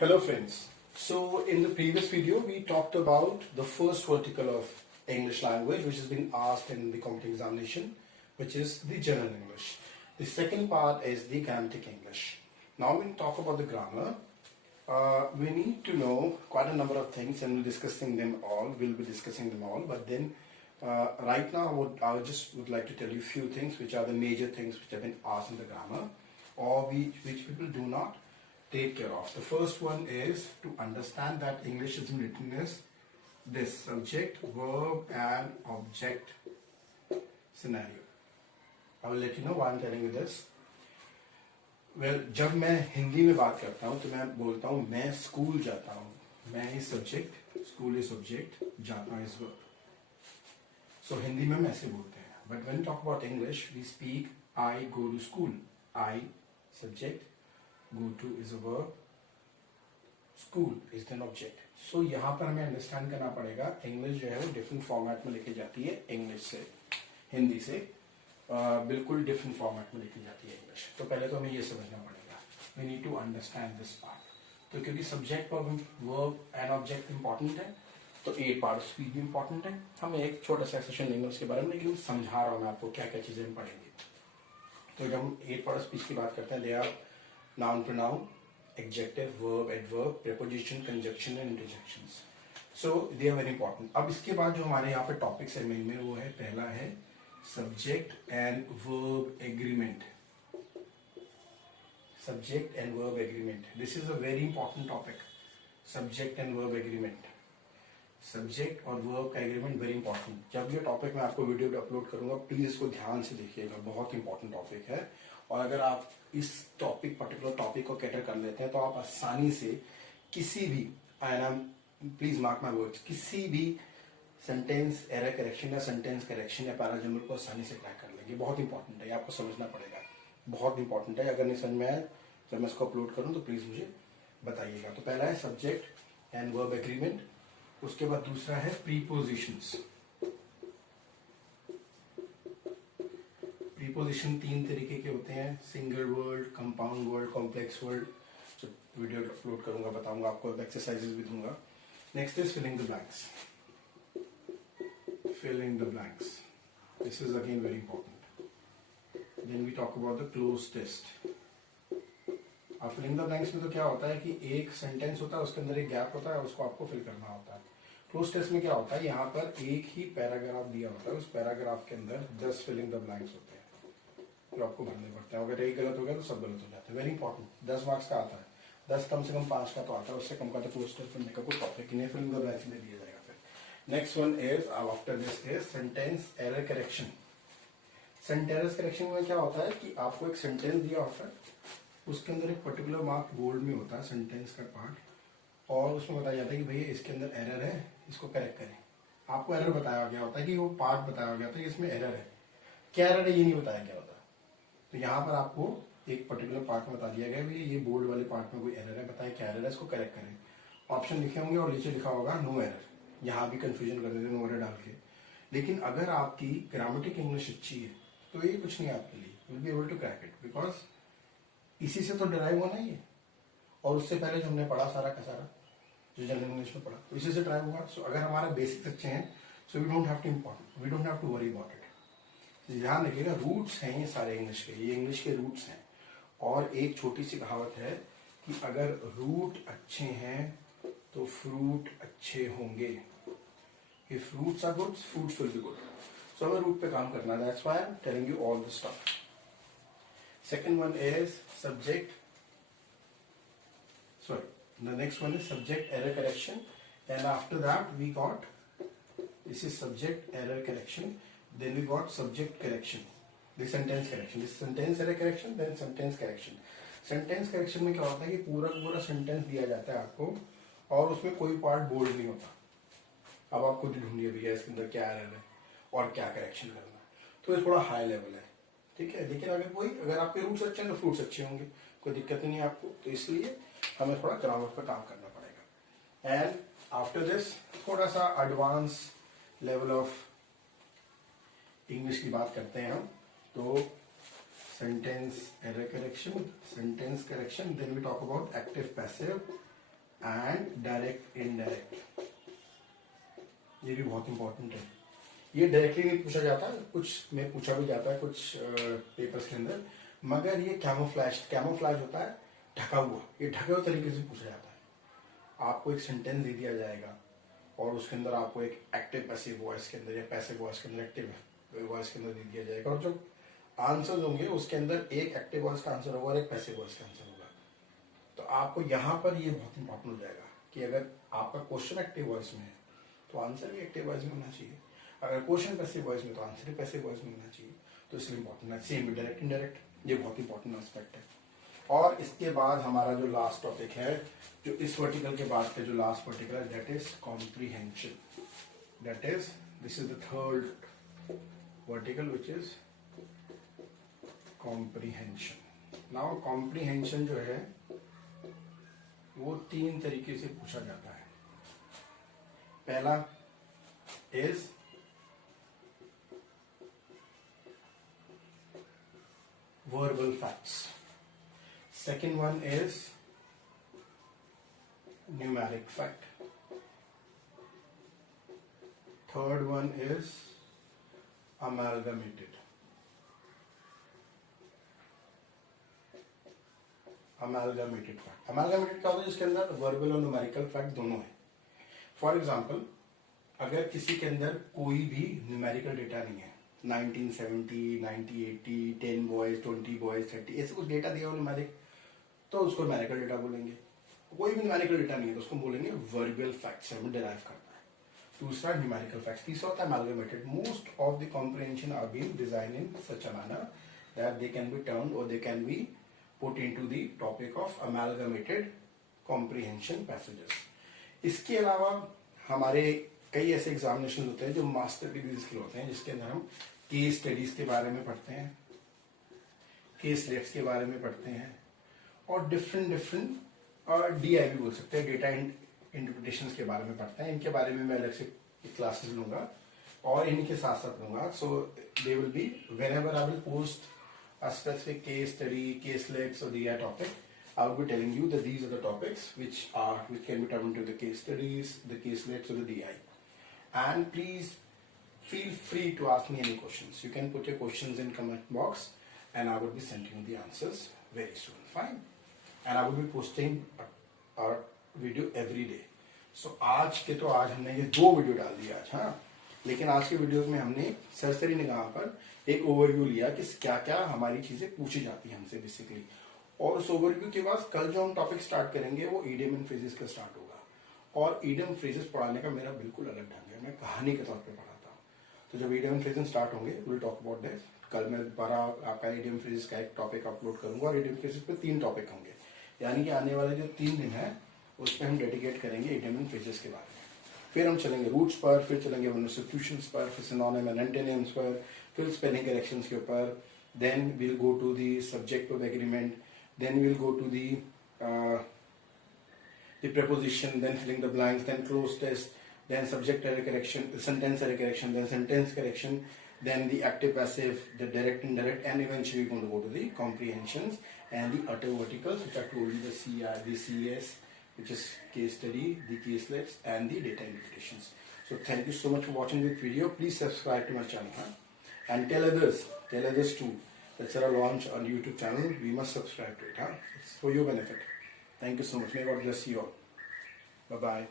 Hello friends. So in the previous video we talked about the first vertical of English language which has been asked in the competitive examination, which is the general English. The second part is the grammatic English. Now when we talk about the grammar, we need to know quite a number of things and we'll be discussing them all. But then right now I would like to tell you a few things which are the major things which have been asked in the grammar or which people do not take care of. The first one is to understand that English is written as this: subject, verb and object scenario. I will let you know why I'm telling you this. Well, जब मैं हिंदी में बात करता हूँ तो मैं बोलता हूँ मैं स्कूल जाता हूँ. मैं is subject, school is object, जाता इज वर्ब. सो हिंदी में हम ऐसे बोलते हैं. But when talk about English we speak I go to school. I subject, go to is a verb, school is an object. So यहाँ पर हमें understand करना पड़ेगा इंग्लिश जो है वो डिफरेंट फॉर्मेट में लेके जाती है इंग्लिश से, हिंदी से बिल्कुल डिफरेंट फॉर्मेट में लेके जाती है इंग्लिश. तो पहले तो हमें ये समझना पड़ेगा. We need to understand this part. तो क्योंकि subject verb and object important है तो ए पार्ट स्पीच भी इंपॉर्टेंट है. हम एक छोटा सा सेशन लेंगे उसके बारे में, लेकिन समझा रहा हूँ मैं आपको क्या क्या चीजें पढ़ेंगे. तो जब हम ए पार्ट स्पीच की बात करते हैं, they are noun, pronoun, adjective, verb, adverb, preposition, conjunction and interjections. So they are very important. अब इसके बाद जो हमारे यहाँ पे टॉपिक्स है मेन में, वो है पहला है subject and verb agreement. Subject and verb agreement. This is a very important topic. Subject and verb agreement. Subject और वर्ब का एग्रीमेंट वेरी इंपॉर्टेंट. जब ये टॉपिक मैं आपको वीडियो पे अपलोड करूंगा प्लीज इसको ध्यान से देखिएगा, बहुत इंपॉर्टेंट टॉपिक है. और अगर आप इस पर्टिकुलर टॉपिक को कैटर कर लेते हैं तो आप आसानी से किसी भी, प्लीज मार्क माय वर्ड्स, किसी भी सेंटेंस एरर करेक्शन या सेंटेंस करेक्शन या पैराजम्बल को आसानी से क्रैक कर लेंगे. बहुत इंपॉर्टेंट है, आपको समझना पड़ेगा, बहुत इंपॉर्टेंट है. अगर नहीं समझ में आए जब मैं इसको अपलोड करूँ तो प्लीज मुझे बताइएगा. तो पहला है सब्जेक्ट एंड वर्ब एग्रीमेंट. उसके बाद दूसरा है प्रीपोजिशंस. प्रीपोजिशन तीन तरीके के होते हैं: single word, compound word, complex word. जब वीडियो अपलोड करूंगा बताऊंगा आपको, एक्सरसाइजेस भी दूंगा. Next is filling the blanks. Filling the blanks, this is again very important. Then we talk about the cloze test. अब फिलिंग द ब्लैंक्स में तो क्या होता है कि एक सेंटेंस होता है, उसके अंदर एक गैप होता है, उसको आपको फिल करना होता है. क्लोज टेस्ट में क्या होता है, यहाँ पर एक ही पैराग्राफ दिया होता है, उस पैराग्राफ के अंदर 10 फिलिंग द ब्लैंक्स होते हैं जो आपको भरने पड़ते हैं. अगर एक गलत हो गया तो सब गलत हो जाते हैं. Very important. 10 मार्क्स का आता है, 10 कम से कम 5 का तो आता है, उससे कम का तो क्लोज टेस्ट करने का कोई टॉपिक नहीं है. फिलिंग द ब्लैंक्स में दिया जाएगा. फिर next one is, after this is sentence error correction. Sentence correction में क्या होता है कि आपको एक सेंटेंस दिया होता है, उसके अंदर एक पर्टिकुलर मार्क बोल्ड में होता है सेंटेंस का पार्ट, और उसमें बताया जाता है कि भैया इसके अंदर एरर है, इसको करेक्ट करें. आपको एरर बताया गया होता है कि वो पार्ट बताया गया होता है कि इसमें एरर है. क्या एरर है ये नहीं बताया गया होता. तो यहाँ पर आपको एक पर्टिकुलर पार्ट में बता दिया गया भैया ये बोल्ड वाले पार्ट में कोई एरर है, बताए क्या एरर है, इसको करेक्ट करें. ऑप्शन लिखे होंगे और नीचे लिखा होगा नो एरर. यहाँ भी कंफ्यूजन कर देते नो एरर डाल के. लेकिन अगर आपकी ग्रामेटिक इंग्लिश अच्छी है तो ये कुछ नहीं आपके लिए, will be able to crack it, because इसी से तो डिराइव होना ही है. और उससे पहले जो हमने पढ़ा सारा का सारा जो जनरल इंग्लिश में पढ़ा, तो इसी से ड्राइव हुआ. सो अगर हमारे बेसिक्स अच्छे हैं so we don't have to worry about it. ध्यान रखिएगा, रूट्स हैं ये सारे इंग्लिश के, ये इंग्लिश के रूट्स हैं. और एक छोटी सी कहावत है कि अगर रूट अच्छे हैं तो फ्रूट अच्छे होंगे. If roots are good, fruits will be good. So हमें रूट पे काम करना है. That's why I am telling you all this stuff. Second one is subject. Sorry, the next one is subject error correction, and after that we got, this is subject error correction. Then we got subject correction. This sentence correction. This sentence error correction. Then sentence correction. Sentence correction में क्या होता है कि पूरा sentence दिया जाता है आपको और उसमें कोई पार्ट बोल्ड नहीं होता. अब आप खुद ढूंढिए भैया इसके अंदर क्या एरर है और क्या करेक्शन करना है. तो ये थोड़ा हाई लेवल है, ठीक है. लेकिन अगर आपके रूट्स अच्छे हैं तो फ्रूट्स अच्छे होंगे, कोई दिक्कत नहीं है आपको. तो इसलिए हमें थोड़ा ग्रामर पर काम करना पड़ेगा. एंड आफ्टर दिस थोड़ा सा एडवांस लेवल ऑफ इंग्लिश की बात करते हैं हम. तो sentence error correction, sentence correction, then we talk about active passive, and direct indirect, ये भी बहुत इंपॉर्टेंट है। ये डायरेक्टली नहीं पूछा जाता, कुछ में पूछा भी जाता है कुछ पेपर्स के अंदर, मगर ये कैमोफ्लैज होता है ढका हुआ, ये ढके हुए तरीके से पूछा जाता है। आपको एक सेंटेंस दे दिया जाएगा और उसके अंदर आपको एक एक्टिव पैसिव वॉइस के अंदर या पैसिव वॉइस के अंदर एक्टिव वॉइस के अंदर दे दिया जाएगा, और जो आंसर होंगे उसके अंदर एक एक्टिव वॉइस का आंसर होगा और एक पैसिव वॉइस का आंसर होगा। तो आपको यहाँ पर ये बहुत इंपॉर्टेंट हो जाएगा कि अगर आपका क्वेश्चन एक्टिव वॉइस में है तो आंसर भी एक्टिव वॉइस में होना चाहिए, अगर क्वेश्चन पैसिव वॉइस में तो आंसर भी पैसिव वॉइस में होना चाहिए। तो इसलिए इंपॉर्टेंट है। सेम डायरेक्ट इनडायरेक्ट, ये बहुत इंपॉर्टेंट एस्पेक्ट है। और इसके बाद हमारा जो लास्ट टॉपिक है, जो इस वर्टिकल के बाद का जो लास्ट वर्टिकल है, that is comprehension. That is this is the third vertical which is comprehension. Now comprehension जो है वो तीन तरीके से पूछा जाता है। पहला is verbal facts. Second one is numeric fact. Third one is amalgamated. Amalgamated fact. Amalgamated क्या होता है, जिसके अंदर verbal और numerical fact दोनों है। फॉर एग्जाम्पल, अगर किसी के अंदर कोई भी न्यूमेरिकल डेटा नहीं है, 1970, 1980, 10 बॉयज, 20 बॉयज, 30, ऐसे कुछ डेटा दिया हो न्यूमेरिक, तो उसको न्यूमेरिकल डेटा बोलेंगे। कोई भी न्यूमेरिकल डेटा नहीं है तो उसको बोलेंगे वर्बल फैक्ट्स से हमें डिराइव करना है। दूसरा न्यूमेरिकल फैक्ट्स। तीसरा होता है amalgamated. Most of the comprehension are being designed in such a manner that they can be turned और they can be put into the topic of amalgamated comprehension passages. इसके अलावा हमारे कई ऐसे एग्जामिनेशन होते हैं जो मास्टर डिग्रीज के होते हैं, जिसके अंदर हम केस स्टडीज के बारे में पढ़ते हैं, केस लेट्स के बारे में पढ़ते हैं, और डिफरेंट DI भी बोल सकते हैं, डेटा इंटरप्रिटेशन के बारे में पढ़ते हैं। इनके बारे में मैं अलग से क्लासेस लूंगा और इन्हीं के साथ साथ लूंगा। So they will be whenever I will post a specific case study, case let's और DI topic, I will be telling you that these are the topics which can be turned into the case studies, the case letters, or the DI. And please feel free to ask me any questions. You can put your questions in comment box, and I will be sending you the answers very soon. Fine. And I will be posting our video every day. So आज हमने ये 2 video डाल दिया आज, हाँ। लेकिन आज के वीडियोस में हमने सरसरी निगाह पर एक ओवरव्यू लिया कि क्या क्या हमारी चीजें पूछी जाती हैं हमसे बेसिकली। और उस ओवरव्यू के बाद कल जो हम टॉपिक स्टार्ट करेंगे वो इडियम एंड फ्रेजेस का स्टार्ट होगा। और इडियम फ्रेजेस पढ़ाने का मेरा बिल्कुल अलग ढंग है, मैं कहानी के तौर पे पढ़ाता हूँ। तो जब इडियम एंड फ्रेजेस स्टार्ट होंगे विल टॉक अबाउट दैट। कल मैं दोबारा आपका इडियम फ्रेजेस का एक टॉपिक अपलोड करूंगा और इडियम फ्रेजेस पे 3 टॉपिक होंगे, यानी कि आने वाले जो 3 दिन है उस पर हम डेडिकेट करेंगे इडियम एंड फ्रेजेस के बारे में। फिर हम चलेंगे रूट्स पर, फिर चलेंगे इंस्टीट्यूशंस पर, फिर सिनोनिम एंड एंटोनिम्स पर, फिर स्पेलिंग करेक्शंस के ऊपर। Then will go to the subject of agreement, then we'll go to the preposition, then filling the blanks, then close test, then subject error correction, sentence error correction, then sentence correction, then the active passive, the direct indirect, and eventually we're going to go to the comprehensions and the utter verticals, which I told you, the CI, the CS, which is case study, the caselets, and the data interpretations. So thank you so much for watching this video. Please subscribe to my channel, huh? And tell others too. That's our launch on YouTube channel. We must subscribe to it, huh? It's for your benefit. Thank you so much. May God bless you all. Bye-bye.